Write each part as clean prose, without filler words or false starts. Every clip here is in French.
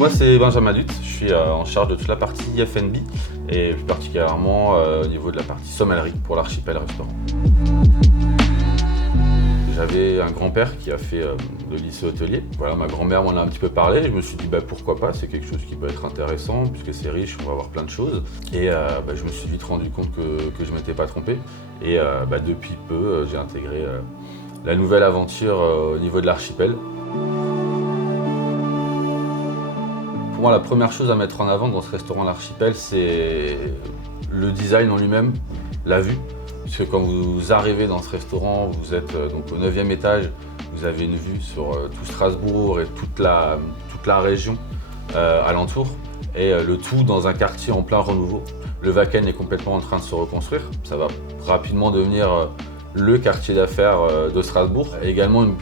Moi, c'est Benjamin Lutte, je suis en charge de toute la partie F&B et plus particulièrement au niveau de la partie sommellerie pour l'archipel restaurant. J'avais un grand-père qui a fait le lycée hôtelier. Voilà, ma grand-mère m'en a un petit peu parlé. Je me suis dit pourquoi pas, c'est quelque chose qui peut être intéressant puisque c'est riche, on va voir plein de choses. Et je me suis vite rendu compte que je ne m'étais pas trompé. Et depuis peu, j'ai intégré la nouvelle aventure au niveau de l'archipel. Pour moi, la première chose à mettre en avant dans ce restaurant L'Archipel, c'est le design en lui-même, la vue. Parce que quand vous arrivez dans ce restaurant, vous êtes donc au 9e étage, vous avez une vue sur tout Strasbourg et toute la région alentour. Et le tout dans un quartier en plein renouveau. Le Wacken est complètement en train de se reconstruire. Ça va rapidement devenir le quartier d'affaires de Strasbourg. Et également une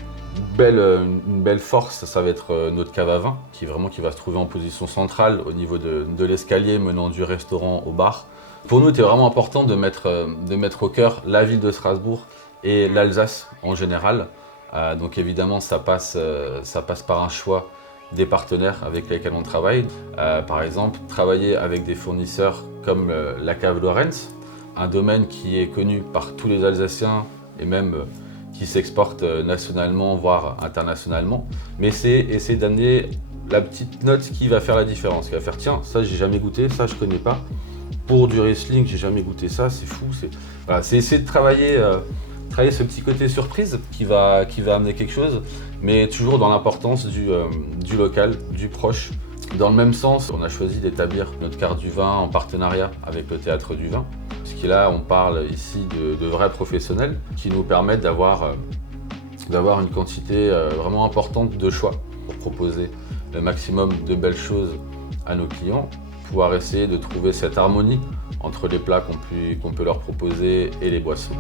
belle force, ça va être notre cave à vin, qui va se trouver en position centrale au niveau de l'escalier menant du restaurant au bar. Pour nous, c'était vraiment important de mettre au cœur la ville de Strasbourg et l'Alsace en général. Donc évidemment, ça passe par un choix des partenaires avec lesquels on travaille. Par exemple, travailler avec des fournisseurs comme la cave Lorenz, un domaine qui est connu par tous les Alsaciens et même qui s'exporte nationalement, voire internationalement. Mais c'est essayer d'amener la petite note qui va faire la différence, qui va faire tiens, ça j'ai jamais goûté, ça je connais pas. Pour du Riesling, j'ai jamais goûté ça, c'est fou. C'est essayer de travailler ce petit côté surprise qui va amener quelque chose, mais toujours dans l'importance du local, du proche. Dans le même sens, on a choisi d'établir notre carte du vin en partenariat avec le Théâtre du Vin. Parce que là, on parle ici de vrais professionnels qui nous permettent d'avoir une quantité vraiment importante de choix pour proposer le maximum de belles choses à nos clients, pouvoir essayer de trouver cette harmonie entre les plats qu'on peut leur proposer et les boissons.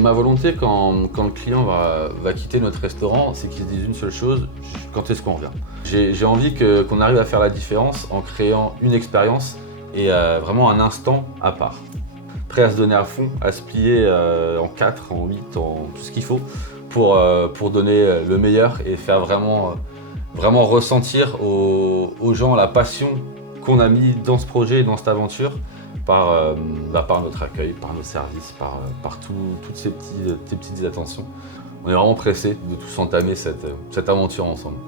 Ma volonté quand le client va quitter notre restaurant, c'est qu'il se dise une seule chose, quand est-ce qu'on revient? J'ai envie qu'on arrive à faire la différence en créant une expérience et vraiment un instant à part. Prêt à se donner à fond, à se plier en 4, en 8, en tout ce qu'il faut pour donner le meilleur et faire vraiment ressentir aux gens la passion qu'on a mis dans ce projet et dans cette aventure par notre accueil, par nos services, par toutes ces petites attentions. On est vraiment pressés de tous entamer cette aventure ensemble.